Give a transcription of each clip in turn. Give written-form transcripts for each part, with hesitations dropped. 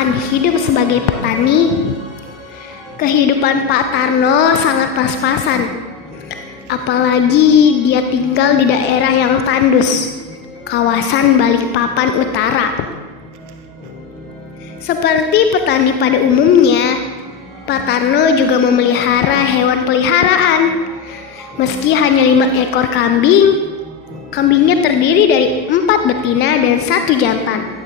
merasakan hidup sebagai petani, kehidupan Pak Tarno sangat pas-pasan. Apalagi dia tinggal di daerah yang tandus, kawasan Balikpapan Utara. Seperti petani pada umumnya, Pak Tarno juga memelihara hewan peliharaan. Meski hanya 5 ekor kambing, kambingnya terdiri dari 4 betina dan 1 jantan.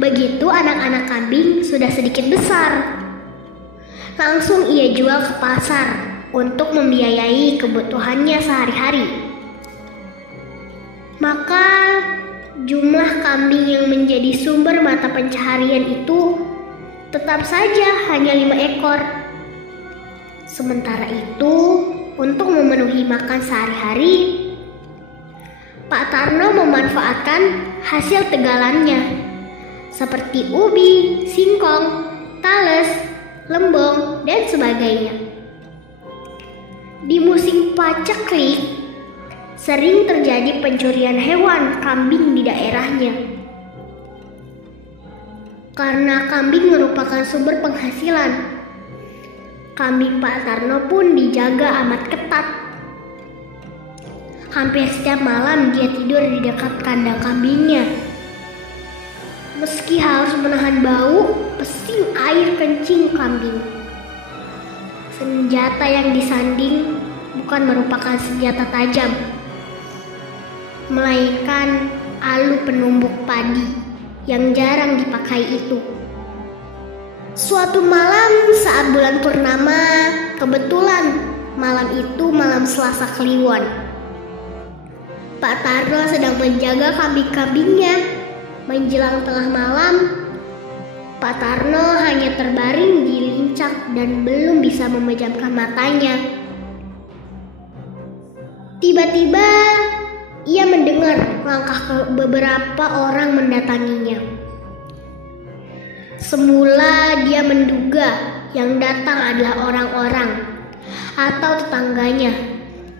Begitu anak-anak kambing sudah sedikit besar, langsung ia jual ke pasar untuk membiayai kebutuhannya sehari-hari. Maka jumlah kambing yang menjadi sumber mata pencaharian itu tetap saja hanya 5 ekor. Sementara itu, untuk memenuhi makan sehari-hari, Pak Tarno memanfaatkan hasil tegalannya seperti ubi, singkong, tales, lembong, dan sebagainya. Di musim paceklik, sering terjadi pencurian hewan kambing di daerahnya. Karena kambing merupakan sumber penghasilan, kambing Pak Tarno pun dijaga amat ketat. Hampir setiap malam dia tidur di dekat kandang kambingnya. Meski harus menahan bau pesing air kencing kambing. Senjata yang disanding bukan merupakan senjata tajam, melainkan alu penumbuk padi yang jarang dipakai itu. Suatu malam saat bulan purnama, kebetulan malam itu malam Selasa Kliwon. Pak Tarno sedang menjaga kambing-kambingnya. Menjelang tengah malam, Pak Tarno hanya terbaring di lincah dan belum bisa memejamkan matanya. Tiba-tiba ia mendengar langkah beberapa orang mendatanginya. Semula dia menduga yang datang adalah orang-orang atau tetangganya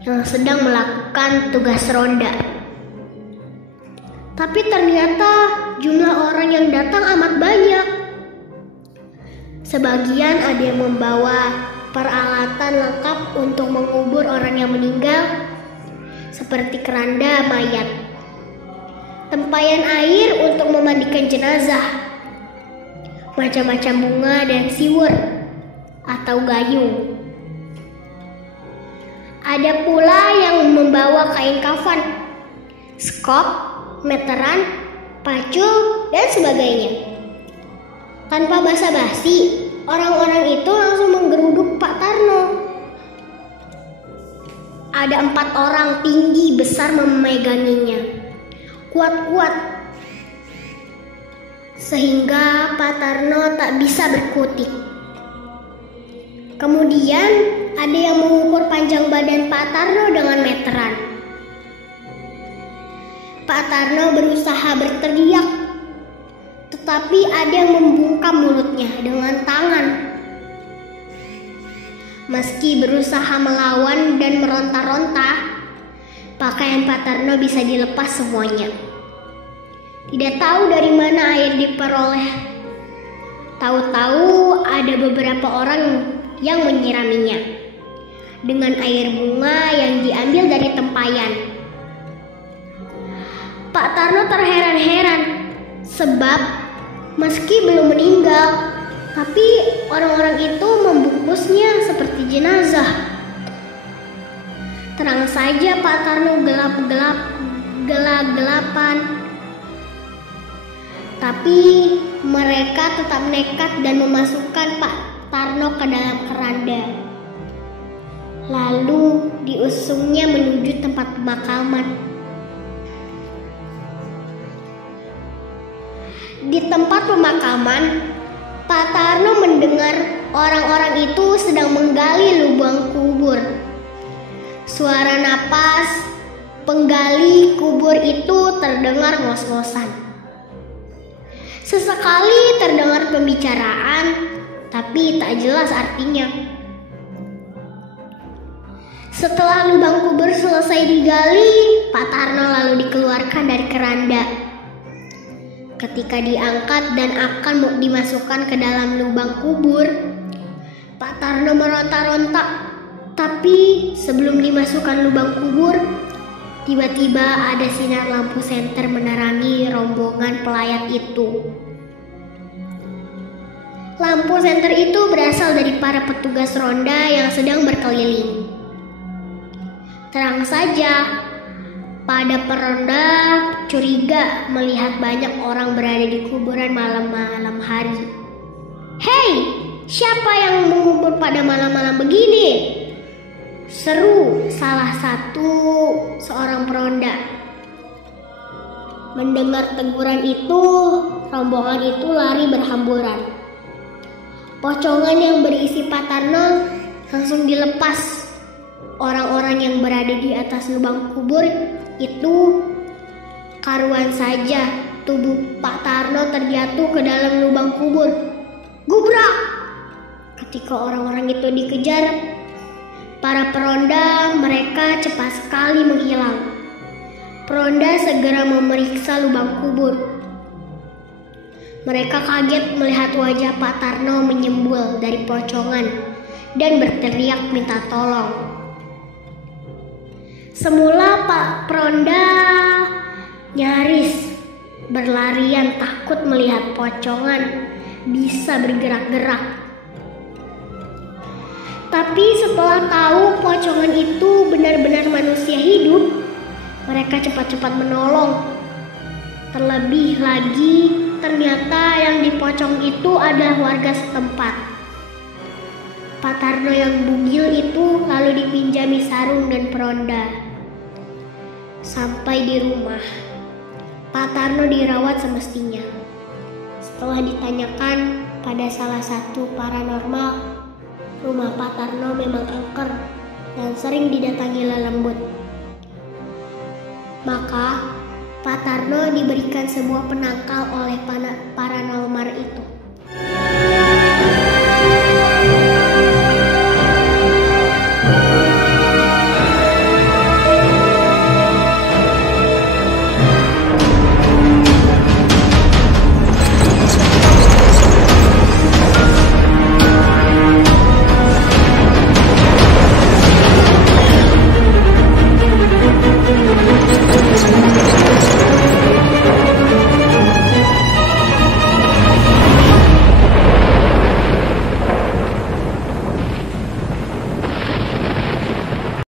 yang sedang melakukan tugas ronda. Tapi ternyata jumlah orang yang datang amat banyak. Sebagian ada yang membawa peralatan lengkap untuk mengubur orang yang meninggal, seperti keranda mayat, tempayan air untuk memandikan jenazah, macam-macam bunga dan siwur atau gayung. Ada pula yang membawa kain kafan, skop, meteran, pacul, dan sebagainya. Tanpa basa-basi, orang-orang itu langsung menggeruduk Pak Tarno. Ada 4 orang tinggi besar memeganginya, kuat-kuat, sehingga Pak Tarno tak bisa berkutik. Kemudian ada yang mengukur panjang badan Pak Tarno dengan meteran. Pak Tarno berusaha berteriak, tetapi ada yang membungkam mulutnya dengan tangan. Meski berusaha melawan dan meronta-ronta, pakaian Pak Tarno bisa dilepas semuanya. Tidak tahu dari mana air diperoleh. Tahu-tahu ada beberapa orang yang menyiraminya dengan air bunga yang diambil dari tempayan. Pak Tarno terheran-heran sebab meski belum meninggal, tapi orang-orang itu membungkusnya seperti jenazah. Terang saja Pak Tarno gelap-gelapan, tapi mereka tetap nekat dan memasukkan Pak Tarno ke dalam keranda. Lalu diusungnya menuju tempat pemakaman. Di tempat pemakaman, Pak Tarno mendengar orang-orang itu sedang menggali lubang kubur. Suara napas penggali kubur itu terdengar ngos-ngosan. Sesekali terdengar pembicaraan, tapi tak jelas artinya. Setelah lubang kubur selesai digali, Pak Tarno lalu dikeluarkan dari keranda. Ketika diangkat dan akan dimasukkan ke dalam lubang kubur, Pak Tarno meronta-ronta. Tapi sebelum dimasukkan lubang kubur, tiba-tiba ada sinar lampu senter menerangi rombongan pelayat itu. Lampu senter itu berasal dari para petugas ronda yang sedang berkeliling. Terang saja, pada peronda curiga melihat banyak orang berada di kuburan malam-malam hari. "Hei, siapa yang mengubur pada malam-malam begini?" seru salah satu seorang peronda. Mendengar teguran itu, rombongan itu lari berhamburan. Pocongan yang berisi Pak Tarno langsung dilepas. Orang-orang yang berada di atas lubang kubur itu karuan saja tubuh Pak Tarno terjatuh ke dalam lubang kubur. Gubrak! Ketika orang-orang itu dikejar, para peronda mereka cepat sekali menghilang. Peronda segera memeriksa lubang kubur. Mereka kaget melihat wajah Pak Tarno menyembul dari pocongan dan berteriak minta tolong. Semula Pak Peronda nyaris berlarian takut melihat pocongan bisa bergerak-gerak. Tapi setelah tahu pocongan itu benar-benar manusia hidup, mereka cepat-cepat menolong. Terlebih lagi, ternyata yang dipocong itu adalah warga setempat. Pak Tarno yang bugil itu lalu dipinjami sarung dan peronda. Sampai di rumah, Pak Tarno dirawat semestinya. Setelah ditanyakan pada salah satu paranormal, rumah Pak Tarno memang angker dan sering didatangi lelembut. Maka Pak Tarno diberikan sebuah penangkal oleh paranormal itu.